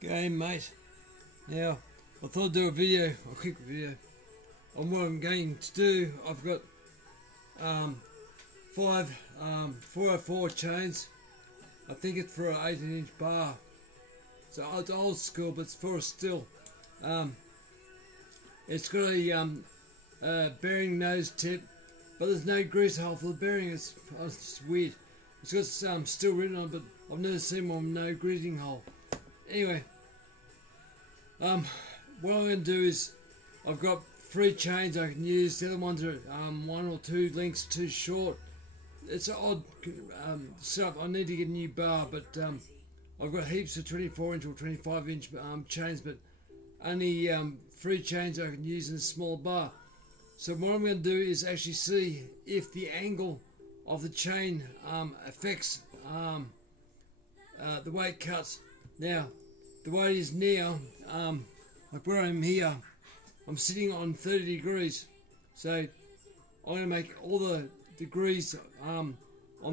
Game, mate. Now, I thought I'd do a quick video on what I'm going to do. I've got five 404 chains. I think it's for an 18-inch bar. So it's old school, but it's for a still. It's got a bearing nose tip, but there's no grease hole for the bearing. It's weird. It's got still written on it, but I've never seen one with no greasing hole. Anyway, what I'm going to do is I've got 3 chains I can use. The other ones are 1 or 2 lengths too short. It's an odd setup. I need to get a new bar, but I've got heaps of 24-inch or 25-inch chains, but only 3 chains I can use in a small bar. So what I'm going to do is actually see if the angle of the chain affects the way it cuts. Now, the way it is now, like where I'm here, I'm sitting on 30 degrees. So I'm going to make all the degrees on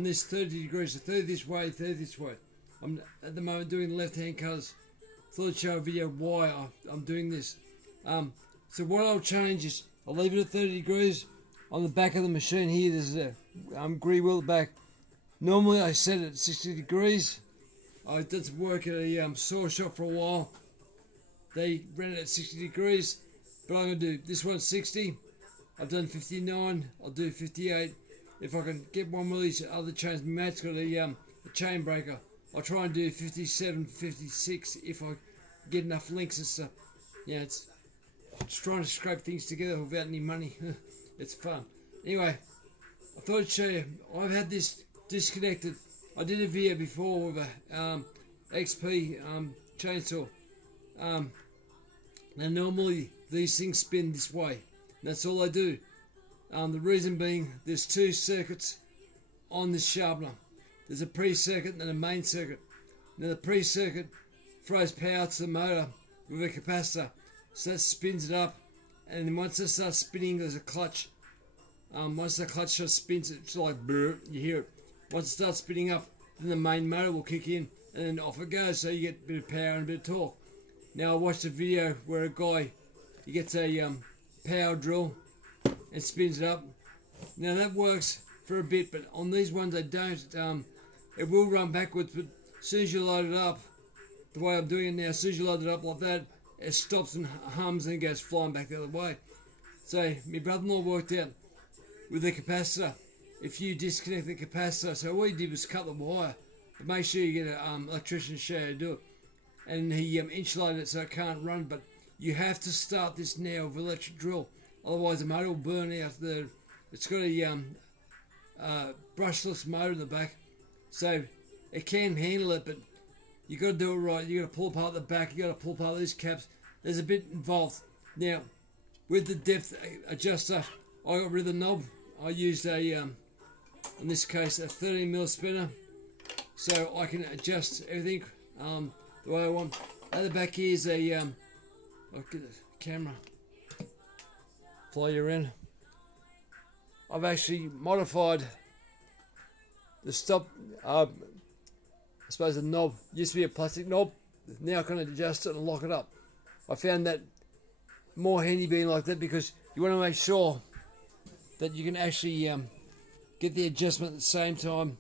this 30 degrees. So 30 this way, 30 this way. I'm at the moment doing the left-hand cutters. Thought I'd show a video why I'm doing this. So what I'll change is I'll leave it at 30 degrees. On the back of the machine here, there's a grey wheel at the back. Normally I set it at 60 degrees. I did some work at a saw shop for a while. They ran it at 60 degrees, but I'm going to do this one 60. I've done 59. I'll do 58. If I can get one of these other chains, Matt's got a chain breaker. I'll try and do 57, 56 if I get enough links and stuff. Yeah, it's trying to scrape things together without any money. It's fun. Anyway, I thought I'd show you. I've had this disconnected. I did a video before with a XP chainsaw. Now normally these things spin this way. That's all I do. The reason being there's 2 circuits on this sharpener. There's a pre-circuit and a main circuit. Now the pre-circuit throws power to the motor with a capacitor. So that spins it up, and then once it starts spinning, there's a clutch. Once the clutch just spins, it's like brr, you hear it. Once it starts spinning up, then the main motor will kick in, and then off it goes. So you get a bit of power and a bit of torque. Now I watched a video where a guy, he gets a power drill and spins it up. Now that works for a bit, but on these ones they don't. It will run backwards, but as soon as you load it up, the way I'm doing it now, as soon as you load it up like that, it stops and hums and goes flying back the other way. So my brother-in-law worked out with the capacitor. If you disconnect the capacitor, so all he did was cut the wire, but make sure you get an electrician to show you how to do it. And he insulated it so it can't run, but you have to start this now with electric drill, otherwise the motor will burn out. It's got a brushless motor in the back, so it can handle it, but you got to do it right. You got to pull apart the back. You got to pull apart these caps. There's a bit involved. Now, with the depth adjuster, I got rid of the knob. I used in this case, a 13mm spinner, so I can adjust everything the way I want. At the back here is a look at the camera. Fly you around. I've actually modified the stop. I suppose the knob used to be a plastic knob. Now I can adjust it and lock it up. I found that more handy being like that, because you want to make sure that you can actually get the adjustment at the same time,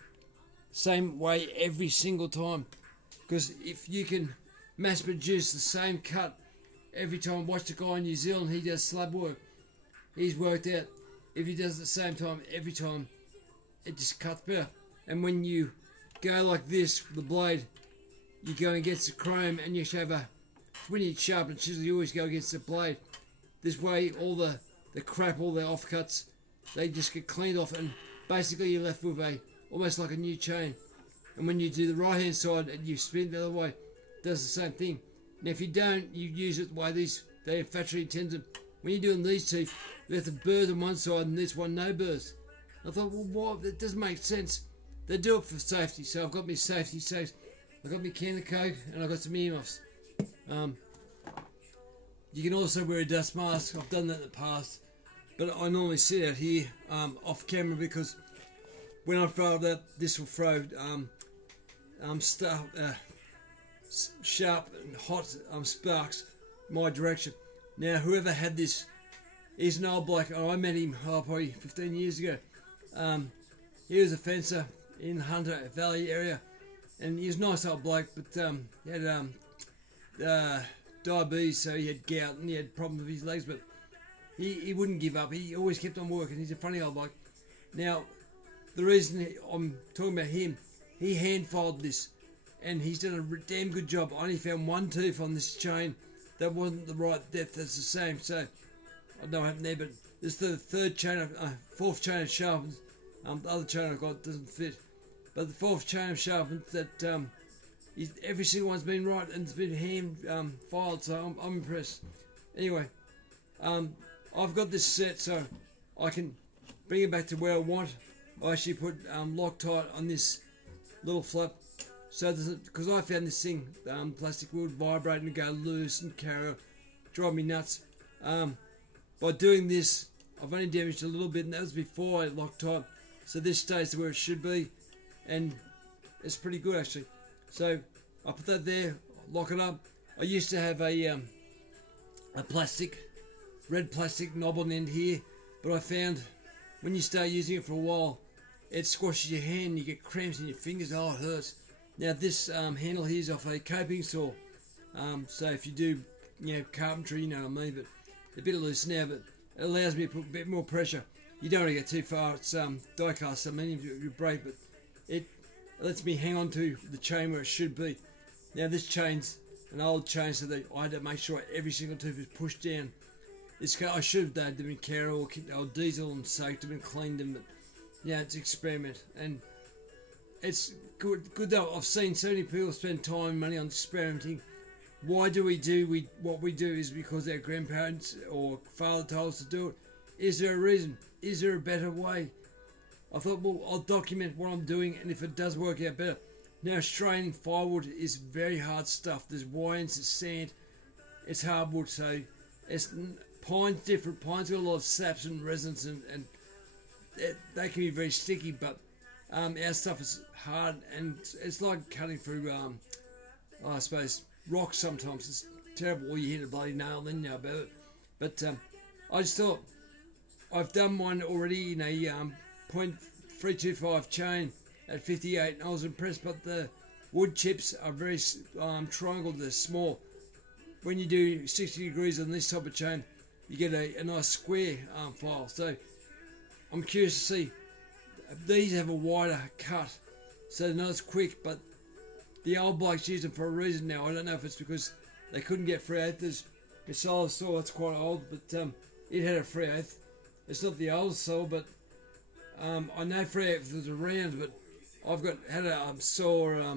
same way every single time. Because if you can mass produce the same cut every time, watch the guy in New Zealand, he does slab work. He's worked out if he does it at the same time every time, it just cuts better. And when you go like this with the blade, you go against the chrome, and you should have when you sharpen chisel, you always go against the blade. This way all the crap, all the offcuts, they just get cleaned off, and basically you're left with almost like a new chain. And when you do the right hand side and you spin the other way, it does the same thing. Now if you don't, you use it the way they have factory intended. When you're doing these teeth, you have to burr on one side and this one no burrs. I thought, well, why? That doesn't make sense. They do it for safety, so I've got my safety safe. I've got my can of Coke, and I've got some earmuffs. You can also wear a dust mask. I've done that in the past, but I normally sit out here off camera, because when I throw it up, this will throw stuff, sharp and hot sparks my direction. Now, whoever had this is an old bloke. I met him probably 15 years ago. He was a fencer in Hunter Valley area, and he was a nice old bloke, but he had diabetes, so he had gout and he had problems with his legs, but he wouldn't give up. He always kept on working. He's a funny old bloke. Now, the reason I'm talking about him, he hand filed this, and he's done a damn good job. I only found one tooth on this chain that wasn't the right depth. That's the same. So I don't know what happened there, but this is the fourth chain of sharpens. The other chain I got doesn't fit, but the fourth chain of sharpens that every single one's been right and it's been hand filed. So I'm impressed. Anyway, I've got this set so I can bring it back to where I want. I actually put Loctite on this little flap, so because I found this thing, plastic would vibrate and go loose and drive me nuts. By doing this, I've only damaged a little bit, and that was before I Loctite. So this stays where it should be, and it's pretty good actually. So I put that there, lock it up. I used to have a red plastic knob on the end here, but I found when you start using it for a while, it squashes your hand and you get cramps in your fingers. Oh, it hurts. Now this handle here is off a coping saw. So if you do, carpentry, you know what I mean, but a bit loose now, but it allows me to put a bit more pressure. You don't want to get too far. It's die cast, so many of you break, but it lets me hang on to the chain where it should be. Now this chain's an old chain, so that I had to make sure every single tooth is pushed down. I should have done them in care or diesel and soaked them and cleaned them, but yeah, it's an experiment, and it's good though. I've seen so many people spend time and money on experimenting. Why do what we do is because our grandparents or father told us to do it. Is there a reason? Is there a better way? I thought, well, I'll document what I'm doing, and if it does work out better. Now, straining firewood is very hard stuff. There's wires, there's sand, it's hardwood, so pine's different. Pine's got a lot of saps and resins, and they can be very sticky, but our stuff is hard, and it's like cutting through, I suppose, rocks sometimes. It's terrible. Or you hit a bloody nail, then you know about it. But I just thought, I've done one already in a .325 chain at 58, and I was impressed, but the wood chips are very triangle, they're small. When you do 60 degrees on this type of chain, you get a nice square file. So I'm curious to see. These have a wider cut, so they're not as quick, but the old blokes use them for a reason now. I don't know if it's because they couldn't get 3/8. The solid saw, it's quite old, but it had a 3/8. It's not the old saw, but I know 3/8 was around, but I've had a saw,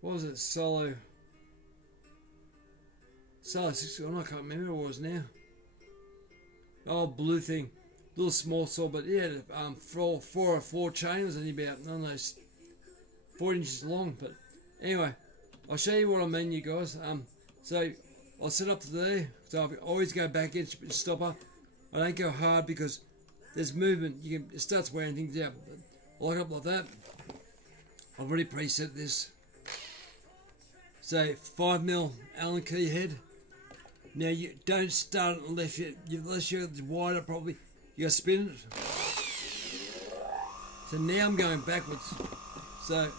what was it, Solo 6, I can't remember what it was now. Oh, blue thing, little small saw, but it had 404 chain. It was only about, I don't know, 4 inches long. But anyway, I'll show you what I mean, you guys. So I'll set up to there, so I always go back in stopper. I don't go hard because there's movement. It starts wearing things out. But I lock up like that. I've already preset this. So 5mm Allen key head. Now you don't start it unless you're wider probably. You gotta spin it. So now I'm going backwards. So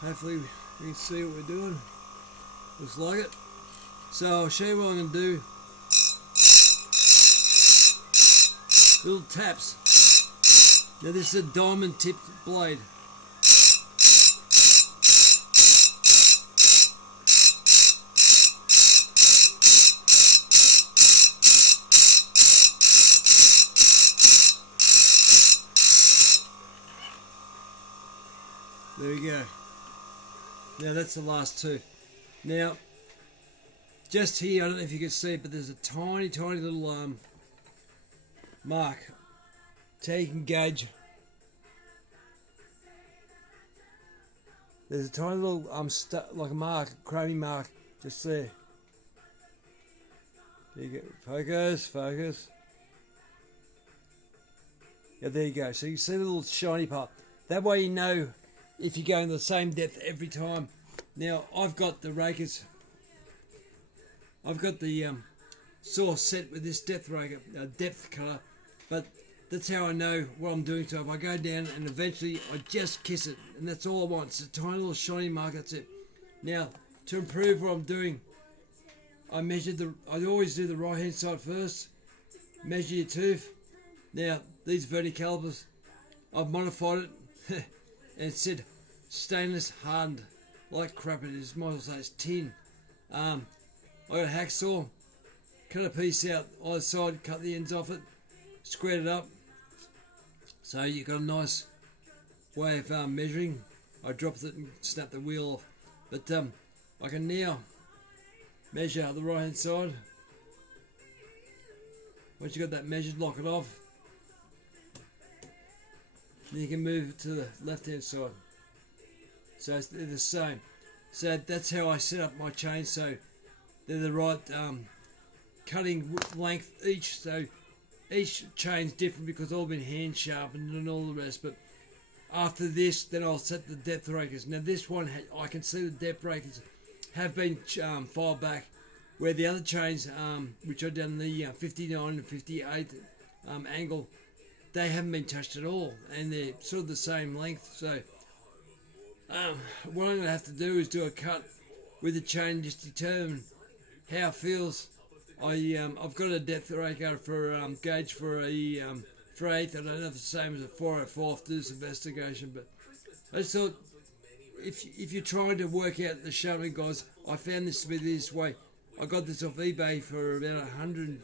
hopefully we can see what we're doing. Looks like it. So I'll show you what I'm gonna do. Little taps. Now this is a diamond tipped blade. There we go. Now that's the last two. Now, just here, I don't know if you can see it, but there's a tiny, tiny little mark. So you can gauge. There's a tiny little like a mark, chromey mark, just there. There you go. Focus, focus. Yeah, there you go. So you see the little shiny part. That way you know if you're going the same depth every time. Now I've got the rakers. I've got the saw set with this depth raker, depth cutter, but that's how I know what I'm doing. So if I go down and eventually I just kiss it, and that's all I want. It's a tiny little shiny mark. That's it. Now to improve what I'm doing, I always do the right hand side first. Measure your tooth. Now these verticalibers, I've modified it, and it said stainless hardened, like crap it is. Might as well say it's tin. I got a hacksaw, cut a piece out either side, cut the ends off it, squared it up, so you got a nice way of measuring. I dropped it and snapped the wheel off, but I can now measure the right hand side. Once you got that measured, lock it off. Then you can move it to the left hand side. So they're the same. So that's how I set up my chains. So they're the right cutting length each. So each chain's different because they've all been hand sharpened and all the rest. But after this, then I'll set the depth rakers. Now this one, I can see the depth rakers have been filed back, where the other chains, which are done the 59 and 58 angle, they haven't been touched at all, and they're sort of the same length. So what I'm going to have to do is do a cut with the chain, just determine how it feels. I've got a depth raker for gauge for a 3/8. I don't know if it's the same as a 405 to do this investigation, but I just thought if you're trying to work out the sharpening, guys, I found this to be this way. I got this off eBay for about $100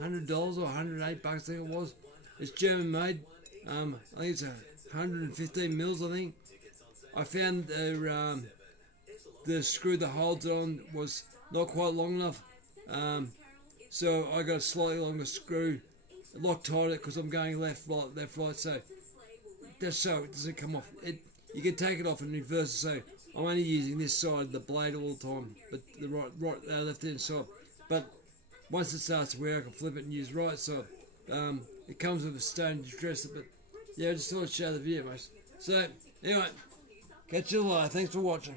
or $108, I think it was. It's German made. I think it's 115 mils. I think. I found the screw that holds it on was not quite long enough, so I got a slightly longer screw, Loctite it because I'm going left, right. So that's so it doesn't come off. You can take it off and reverse it. So I'm only using this side of the blade all the time, but the left hand side. But once it starts to wear, I can flip it and use right side. It comes with a stone to dress it, but yeah, I just thought I'd show the video, mate. So anyway, catch you later. Thanks for watching.